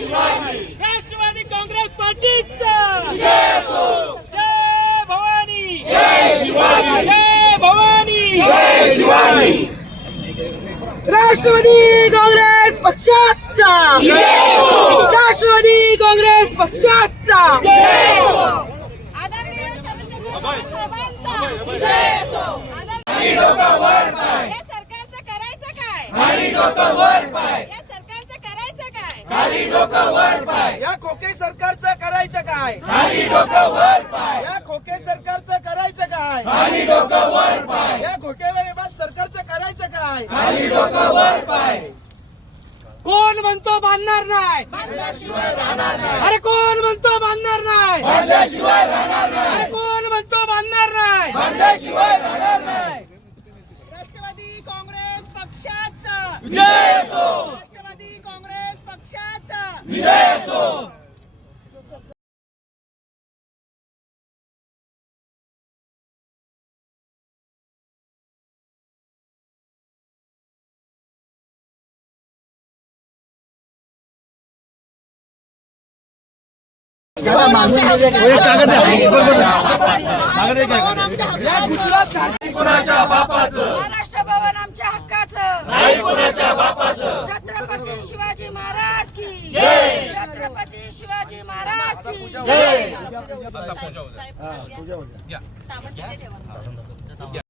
राष्ट्रवादी. काँग्रेस पार्टीचा. जय भवानी. जय भवानी. राष्ट्रवादी काँग्रेस पक्षाचा. राष्ट्रवादी काँग्रेस पक्षाचा. सरकारचं करायचं काय या सरकारचं करायचं काय या खोके सरकारचं करायचं काय? या खोके सरकारचं करायचं काय? या घोटेबाज सरकारचं करायचं काय? कोण म्हणतो बांधणार नाही? अरे कोण म्हणतो बांधणार नाही? अरे कोण म्हणतो बांधणार नाही. राष्ट्रवादी काँग्रेस पक्षाचा. जय असो राष्ट्रवादी काँग्रेस पक्षाचा विजय असो. महाराष्ट्र भवन आमच्या हक्काचं नाही कोणाच्या बापाचं छत्रपती शिवाजी महाराज की। जय. छत्रपती शिवाजी महाराज की। जय. साहेब,